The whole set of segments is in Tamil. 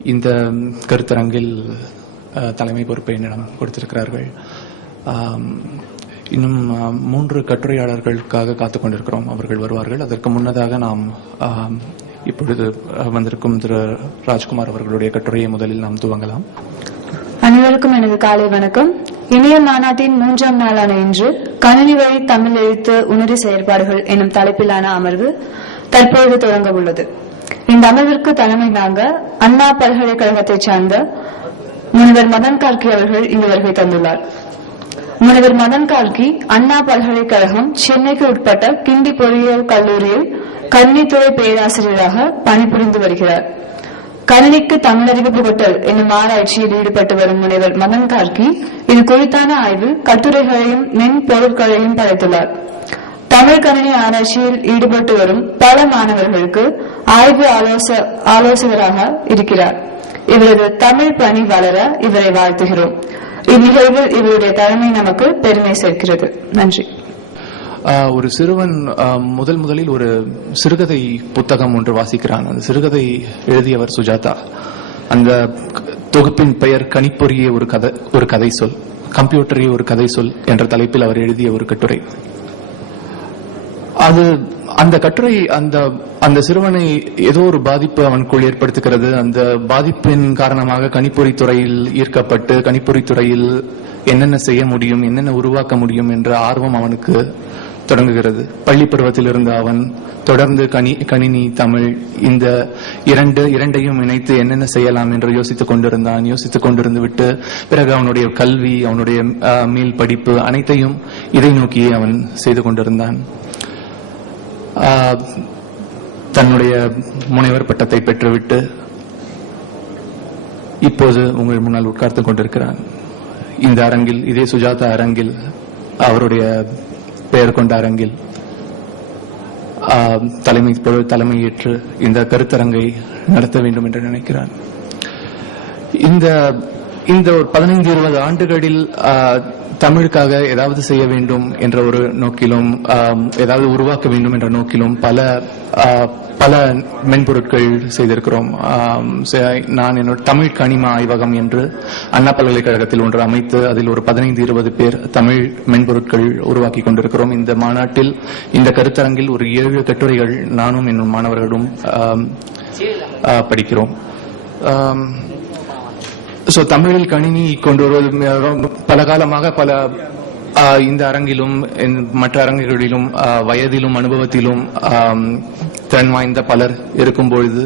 இந்த கருத்தரங்கில் தலைமை பொறுப்பை என்னிடம் கொடுத்திருக்கிறார்கள். இன்னும் 3 கட்டுரையாளர்களுக்காக காத்துக் கொண்டிருக்கிறோம். அவர்கள் வருவார்கள். அதற்கு முன்னதாக நாம் இப்பொழுது வந்திருக்கும் திரு ராஜ்குமார் அவர்களுடைய கட்டுரையை முதலில் நாம் துவங்கலாம். அனைவருக்கும் எனது காலை வணக்கம். இணைய மாநாட்டின் 3ஆம் நாளான இன்று கணினி வழி தமிழ் எழுத்து உணரி செயற்பாடுகள் எனும் தலைப்பிலான அமர்வு தற்போது தொடங்க உள்ளது. இந்த அமர்விற்கு தலைமை தாங்க அண்ணா பல்கலைக்கழகத்தைச் சார்ந்த முனைவர் மதன் கார்கி அவர்கள் இங்கு வருகை தந்துள்ளார். முனைவர் மதன் கார்கி அண்ணா பல்கலைக்கழகம் சென்னைக்கு உட்பட்ட கிண்டி பொறியியல் கல்லூரியில் கணினித்துறை பேராசிரியராக பணிபுரிந்து வருகிறார். கணினிக்கு தமிழறிவு புகட்டல் என்னும் ஆராய்ச்சியில் ஈடுபட்டு வரும் முனைவர் மதன் கார்கி இது குறித்தான ஆய்வு கட்டுரைகளையும் மென்பொருட்களையும் படைத்துள்ளார். தமிழ் கணினி ஆராய்ச்சியில் ஈடுபட்டு வரும் பல மாணவர்களுக்கு ஆய்வு ஆலோசகராக இருக்கிறார். இவரது தமிழ் பணி வளர இவரை வாழ்த்துகிறோம். இந்நிகழ்வில் இவருடைய தலைமை நமக்கு பெருமை சேர்க்கிறது. நன்றி. ஒரு சிறுவன் முதலில் ஒரு சிறுகதை புத்தகம் ஒன்று வாசிக்கிறான். அந்த சிறுகதை எழுதியவர் சுஜாதா. அந்த தொகுப்பின் பெயர் கணிப்பொறியே ஒரு கதை சொல், கம்ப்யூட்டரே ஒரு கதை சொல் என்ற தலைப்பில் அவர் எழுதிய ஒரு கட்டுரை. அந்த கட்டுரை அந்த சிறுவனை ஏதோ ஒரு பாதிப்பு அவனுக்குள் ஏற்படுத்துகிறது. அந்த பாதிப்பின் காரணமாக கணிப்பொறி துறையில் ஈர்க்கப்பட்டு கணிப்பொறி துறையில் என்னென்ன செய்ய முடியும், என்னென்ன உருவாக்க முடியும் என்ற ஆர்வம் அவனுக்கு தொடங்குகிறது. பள்ளி பருவத்திலிருந்து அவன் தொடர்ந்து கணினி தமிழ் இந்த இரண்டையும் இணைத்து என்னென்ன செய்யலாம் என்று யோசித்துக் கொண்டிருந்து விட்டு பிறகு அவனுடைய கல்வி, அவனுடைய மேல் படிப்பு அனைத்தையும் இதை நோக்கியே அவன் செய்து கொண்டிருந்தான். தன்னுடைய முனைவர் பட்டத்தை பெற்றுவிட்டு இப்போது உங்கள் முன்னால் உட்கார்ந்து கொண்டிருக்கிறான். இந்த அரங்கில், இதே சுஜாதா அரங்கில், அவருடைய பெயர் கொண்ட அரங்கில் தலைமையேற்று இந்த கருத்தரங்கை நடத்த வேண்டும் என்று நினைக்கிறான். இந்த 15-20 ஆண்டுகளில் தமிழுக்காக ஏதாவது செய்ய வேண்டும் என்ற ஒரு நோக்கிலும், ஏதாவது உருவாக்க வேண்டும் என்ற நோக்கிலும் பல மென்பொருட்கள் செய்திருக்கிறோம். நான் என்னோட தமிழ் கணிம ஆய்வகம் என்று அண்ணா பல்கலைக்கழகத்தில் ஒன்று அமைத்து அதில் ஒரு 15-20 பேர் தமிழ் மென்பொருட்கள் உருவாக்கி கொண்டிருக்கிறோம். இந்த மாநாட்டில், இந்த கருத்தரங்கில் ஒரு 7 கட்டுரைகள் நானும் என்னும் மாணவர்களும் படிக்கிறோம். தமிழில் கணினி கொண்டு வருவது பல காலமாக இந்த அரங்கிலும் மற்ற அரங்குகளிலும் வயதிலும் அனுபவத்திலும் திறன் வாய்ந்த பலர் இருக்கும் பொழுது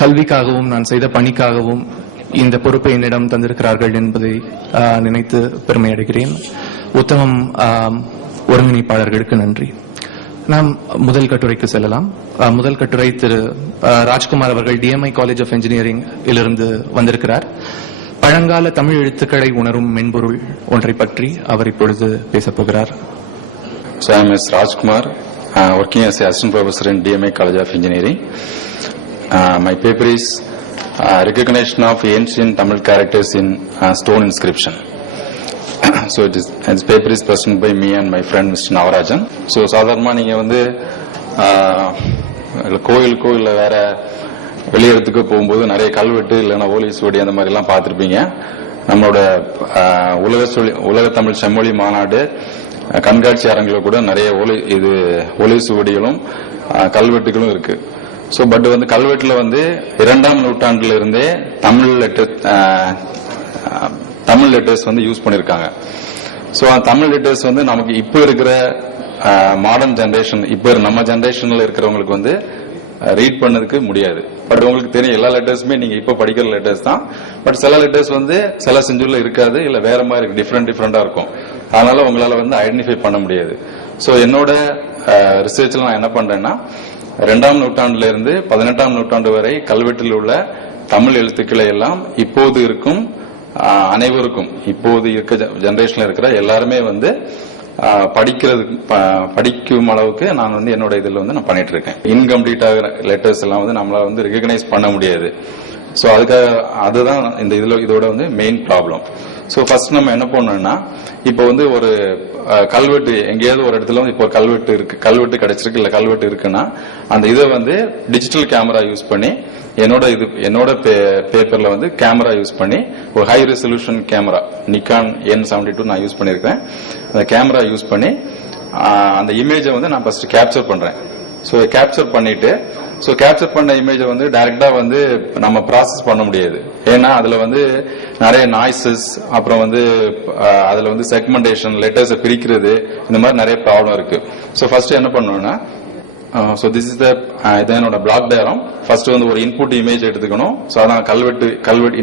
கல்விக்காகவும் நான் செய்த பணிக்காகவும் இந்த பொறுப்பை என்னிடம் தந்திருக்கிறார்கள் என்பதை நினைத்து பெருமை அடைகிறேன். உத்தமம் ஒருங்கிணைப்பாளர்களுக்கு நன்றி. நாம் முதல் கட்டுரைக்கு செல்லலாம். முதல் கட்டுரை திரு ராஜ்குமார் அவர்கள் DMI காலேஜ் ஆஃப் இன்ஜினியரிங் இலிருந்து வந்திருக்கிறார். பழங்கால தமிழ் எழுத்துக்களை உணரும் மென்பொருள் ஒன்றை பற்றி அவர் இப்பொழுது பேசப்போகிறார். So I am S. Rajkumar, working as an assistant professor in DMI College of Engineering. My paper is recognition of ancient Tamil characters in stone inscription. So this paper is presented by me and my friend Mr. Navarajan. So சாதாரணமா நீங்க கோயிலுக்கோ இல்ல வேற வெளியிடத்துக்கு போகும்போது நிறைய கல்வெட்டு இல்லைன்னா ஓலை சுவடி அந்த மாதிரி எல்லாம் பார்த்திருப்பீங்க. நம்மளோட உலக தமிழ் செம்மொழி மாநாடு கண்காட்சி அரங்கில கூட நிறைய ஒலை சுவடிகளும் கல்வெட்டுகளும் இருக்கு. ஸோ பட் கல்வெட்டுல 2ஆம் நூற்றாண்டுல இருந்தே தமிழ் லெட்டர்ஸ் யூஸ் பண்ணிருக்காங்க. ஸோ தமிழ் லெட்டர்ஸ் நமக்கு இப்ப இருக்கிற மாடர்ன் ஜெனரேஷன், இப்ப நம்ம ஜெனரேஷன்ல இருக்கிறவங்களுக்கு ரீட் பண்ணதுக்கு முடியாது. பட் உங்களுக்கு தெரியும், எல்லா லெட்டர்ஸுமே நீங்க இப்ப படிக்கிற லெட்டர்ஸ் தான். பட் சில லெட்டர்ஸ் சில செஞ்சுல இருக்காது, இல்ல வேற மாதிரி டிஃபரெண்டா இருக்கும். அதனால உங்களால ஐடென்டிஃபை பண்ண முடியாது. சோ என்னோட ரிசர்ச்ல நான் என்ன பண்றேன்னா, 2ஆம் நூற்றாண்டுல இருந்து 18ஆம் நூற்றாண்டு வரை கல்வெட்டில் உள்ள தமிழ் எழுத்துக்களை எல்லாம் இப்போது இருக்கும் அனைவருக்கும், இப்போது இருக்க ஜெனரேஷன்ல இருக்கிற எல்லாருமே படிக்கும் அளவுக்கு நான் என்னோட இதுல நான் பண்ணிட்டு இருக்கேன். இன்கம்ப்ளீட் ஆகிற லெட்டர்ஸ் எல்லாம் நம்மளால ரெகக்னைஸ் பண்ண முடியாது. சோ அதுக்காக அதுதான் இந்த இதோட மெயின் ப்ராப்ளம். ஸோ ஃபர்ஸ்ட் நம்ம என்ன பண்ணோம்னா இப்போ வந்து ஒரு கல்வெட்டு எங்கேயாவது ஒரு இடத்துல வந்து இப்போ கல்வெட்டு இருக்கு, கல்வெட்டு கிடைச்சிருக்கு இல்ல கல்வெட்டு இருக்குன்னா அந்த இதை வந்து டிஜிட்டல் கேமரா யூஸ் பண்ணி என்னோட பேப்பர்ல வந்து கேமரா யூஸ் பண்ணி ஒரு high resolution camera Nikon N72 நான் யூஸ் பண்ணிருக்கேன். அந்த கேமரா யூஸ் பண்ணி அந்த இமேஜை வந்து நான் ஃபர்ஸ்ட் கேப்சர் பண்றேன். ஸோ கேப்சர் பண்ணிட்டு கேப்சர் பண்ண இமேஜை வந்து டைரக்டா வந்து நம்ம ப்ராசஸ் பண்ண முடியாது. ஏன்னா அதுல வந்து நிறைய நாய்ஸஸ், அப்புறம் வந்து அதுல வந்து செக்மெண்டேஷன், லெட்டர்ஸை பிரிக்கிறது, இந்த மாதிரி நிறைய ப்ராப்ளம் இருக்கு. ஸோ ஃபர்ஸ்ட் என்ன பண்ணணும்னா திஸ் இஸ் இதனோட பிளாக் டயக்ராம். ஃபர்ஸ்ட் வந்து ஒரு இன்புட் இமேஜ் எடுத்துக்கணும். ஸோ அதான் கல்வெட்டு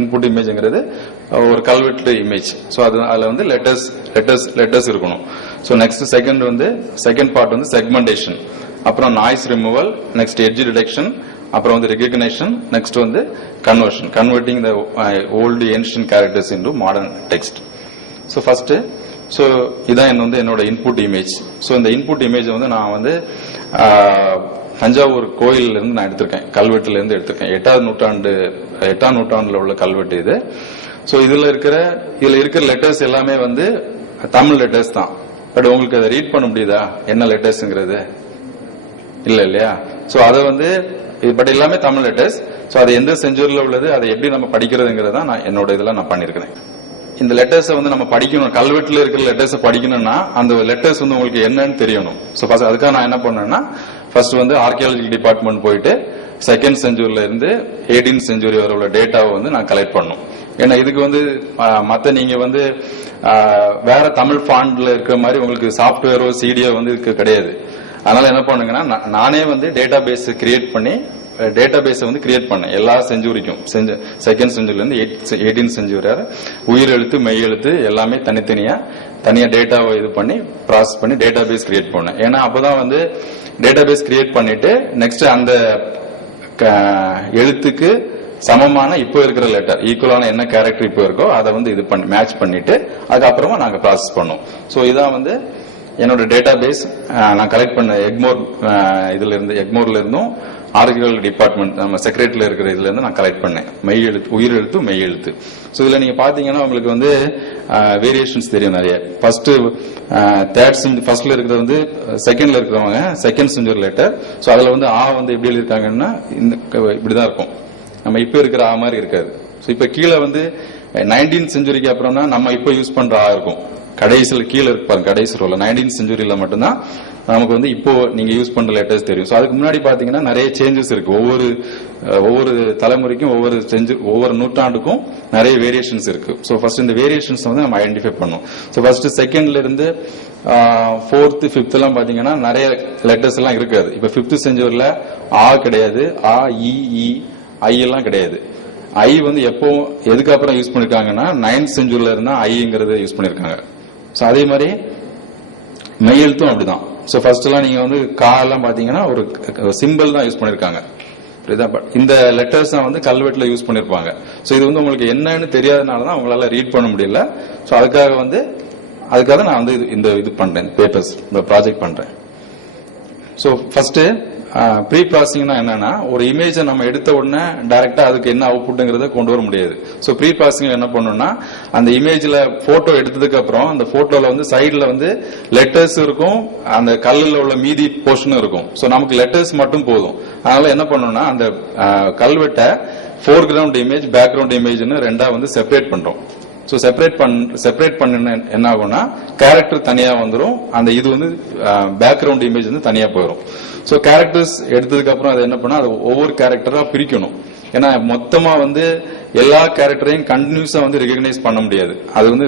இன்புட் இமேஜ்ங்கிறது ஒரு கல்வெட்டு இமேஜ். ஸோ அதுல வந்து லெட்டர்ஸ் இருக்கணும். ஸோ நெக்ஸ்ட் செகண்ட் பார்ட் வந்து செக்மெண்டேஷன், அப்புறம் noise removal, next edge detection, அப்புறம் வந்து ரெகக்னிஷன், நெக்ஸ்ட் வந்து கன்வெர்ட்டிங் த old ancient characters into modern text. So first இதான் வந்து என்னோட இன்புட் இமேஜ். ஸோ இந்த இன்புட் இமேஜ் வந்து நான் வந்து தஞ்சாவூர் கோயில்ல இருந்து நான் எடுத்திருக்கேன், கல்வெட்டுல இருந்து எடுத்திருக்கேன். 8ஆம் நூற்றாண்டுல உள்ள கல்வெட்டு இது. ஸோ இதுல இருக்கிற லெட்டர்ஸ் எல்லாமே வந்து தமிழ் லெட்டர்ஸ் தான். பட் உங்களுக்கு அதை ரீட் பண்ண முடியுதா என்ன லெட்டர்ஸ்ங்கிறது? இல்லையா? சோ அதை வந்து பட் எல்லாமே தமிழ் லெட்டர்ஸ். சோ அது எந்த செஞ்சுரியில உள்ளது, அதை எப்படி நம்ம படிக்கிறதுங்கிறதா நான் என்னோட இதெல்லாம் நான் பண்ணிருக்கிறேன். இந்த லெட்டர்ஸை வந்து நம்ம படிக்கணும், கல்வெட்டுல இருக்கிற லெட்டர்ஸை படிக்கணும்னா அந்த லெட்டர்ஸ் வந்து உங்களுக்கு என்னன்னு தெரியணும். சோ அதுக்காக நான் என்ன பண்ணேன்னா ஃபர்ஸ்ட் வந்து ஆர்கியாலஜி டிபார்ட்மெண்ட் போயிட்டு 2nd செஞ்சுரியில இருந்து 18th செஞ்சுரி வரை உள்ள டேட்டாவை வந்து நான் கலெக்ட் பண்ணணும். ஏன்னா இதுக்கு வந்து மத்த நீங்க வந்து வேற தமிழ் ஃபாண்ட்ல இருக்கிற மாதிரி உங்களுக்கு சாப்ட்வேரோ சிடியோ வந்து கிடையாது. அதனால என்ன பண்ணுங்கன்னா நானே வந்து டேட்டா பேஸ் கிரியேட் பண்ணி வந்து கிரியேட் பண்ணேன் எல்லா செஞ்சுரிக்கும். 2nd செஞ்சுரில இருந்து 18th செஞ்சுரி வரை உயிரெழுத்து மெய்யெழுத்து எல்லாமே தனியா டேட்டாவை இது பண்ணி ப்ராசஸ் பண்ணி டேட்டா பேஸ் கிரியேட் பண்ணேன். ஏன்னா அப்பதான் வந்து டேட்டா பேஸ் கிரியேட் பண்ணிட்டு நெக்ஸ்ட் அந்த எழுத்துக்கு சமமான இப்போ இருக்கிற லெட்டர் ஈக்குவலான என்ன கேரக்டர் இப்போ இருக்கோ அதை வந்து இது பண்ணி மேட்ச் பண்ணிட்டு அதுக்கப்புறமா நாங்க ப்ராசஸ் பண்ணோம். ஸோ இதான் வந்து என்னோட டேட்டா பேஸ். நான் கலெக்ட் பண்ண எக்மோர்ல இருந்தும் ஆர்கியல் டிபார்ட்மெண்ட் நம்ம செக்ரட்டரியில இருக்கிற இதுல இருந்து நான் கலெக்ட் பண்ணேன் உயிரெழுத்து மெய்யெழுத்து. ஸோ இதுல நீங்க பாத்தீங்கன்னா உங்களுக்கு வந்து வேரியேஷன்ஸ் தெரியும் நிறைய. ஃபர்ஸ்ட்ல இருக்கிறது வந்து செகண்ட்ல இருக்கிறவங்க 2nd செஞ்சுரி லெட்டர். ஸோ அதுல வந்து வந்து எப்படி எழுதிருக்காங்கன்னா இப்படிதான் இருக்கும், நம்ம இப்ப இருக்கிற மாதிரி இருக்காது. ஸோ இப்ப கீழே வந்து 19th செஞ்சுரிக்கு அப்புறம் தான் நம்ம இப்ப யூஸ் பண்ற இருக்கும். கடைசியில் கீழே இருப்பாங்க கடைசி ரோல 19th செஞ்சுரியில மட்டும்தான் நமக்கு வந்து இப்போ நீங்க யூஸ் பண்ற லெட்டர்ஸ் தெரியும். ஸோ அதுக்கு முன்னாடி பாத்தீங்கன்னா நிறைய சேஞ்சஸ் இருக்கு. ஒவ்வொரு தலைமுறைக்கும் ஒவ்வொரு நூற்றாண்டுக்கும் நிறைய வேரியேஷன்ஸ் இருக்கு. ஸோ ஃபர்ஸ்ட் இந்த வேரியேஷன்ஸ் வந்து நம்ம ஐடென்டிஃபை பண்ணோம். ஸோ ஃபர்ஸ்ட் 2nd இருந்து 4th 5th எல்லாம் பாத்தீங்கன்னா நிறைய லெட்டர்ஸ் எல்லாம் இருக்காது. இப்ப 5th செஞ்சுரியில கிடையாது, ஐ எல்லாம் கிடையாது. ஐ வந்து எப்போ எதுக்கு அப்புறம் யூஸ் பண்ணிருக்காங்கன்னா 9th செஞ்சுரியில இருந்தா ஐங்கிறத யூஸ் பண்ணிருக்காங்க. ஸோ அதே மாதிரி மெய்யெழுத்தும் அப்படிதான். ஸோ ஃபர்ஸ்ட் எல்லாம் நீங்க வந்து எல்லாம் பாத்தீங்கன்னா ஒரு சிம்பிள் தான் யூஸ் பண்ணிருக்காங்க. இந்த லெட்டர்ஸ் தான் வந்து கல்வெட்டுல யூஸ் பண்ணிருப்பாங்க. ஸோ இது வந்து உங்களுக்கு என்னன்னு தெரியாதனாலதான் உங்களால ரீட் பண்ண முடியல. ஸோ அதுக்காக நான் வந்து இது பண்றேன், பேப்பர்ஸ் இந்த ப்ராஜெக்ட் பண்றேன். ஸோ ஃபர்ஸ்ட் ப்ரீ ப்ராசஸிங்னா என்னன்னா ஒரு இமேஜை நம்ம எடுத்த உடனே டைரக்டா அதுக்கு என்ன அவுட்புட்ங்கிறத கொண்டு வர முடியாது. ஸோ ப்ரீ ப்ராசஸிங் என்ன பண்ணணும்னா அந்த இமேஜ்ல போட்டோ எடுத்ததுக்கு அப்புறம் அந்த போட்டோல வந்து சைட்ல வந்து லெட்டர்ஸ் இருக்கும், அந்த கல்லுல உள்ள மீதி போர்ஷனும் இருக்கும். ஸோ நமக்கு லெட்டர்ஸ் மட்டும் போதும். அதனால என்ன பண்ணணும்னா அந்த கல்வெட்டை ஃபோர்கிரவுண்ட் இமேஜ் பேக்ரவுண்ட் இமேஜ்னு ரெண்டா வந்து செப்பரேட் பண்றோம். ஸோ செப்பரேட் பண்ண என்ன ஆகும்னா கேரக்டர் தனியா வந்துடும், அந்த இது வந்து பேக்ரவுண்ட் இமேஜ் வந்து தனியா போயிடும். ஸோ கேரக்டர்ஸ் எடுத்ததுக்கு அப்புறம் அதை என்ன பண்ணா அது ஒவ்வொரு கேரக்டரா பிரிக்கணும். ஏன்னா மொத்தமா வந்து எல்லா கேரக்டரையும் கண்டினியூஸா வந்து ரெகக்னைஸ் பண்ண முடியாது. அது வந்து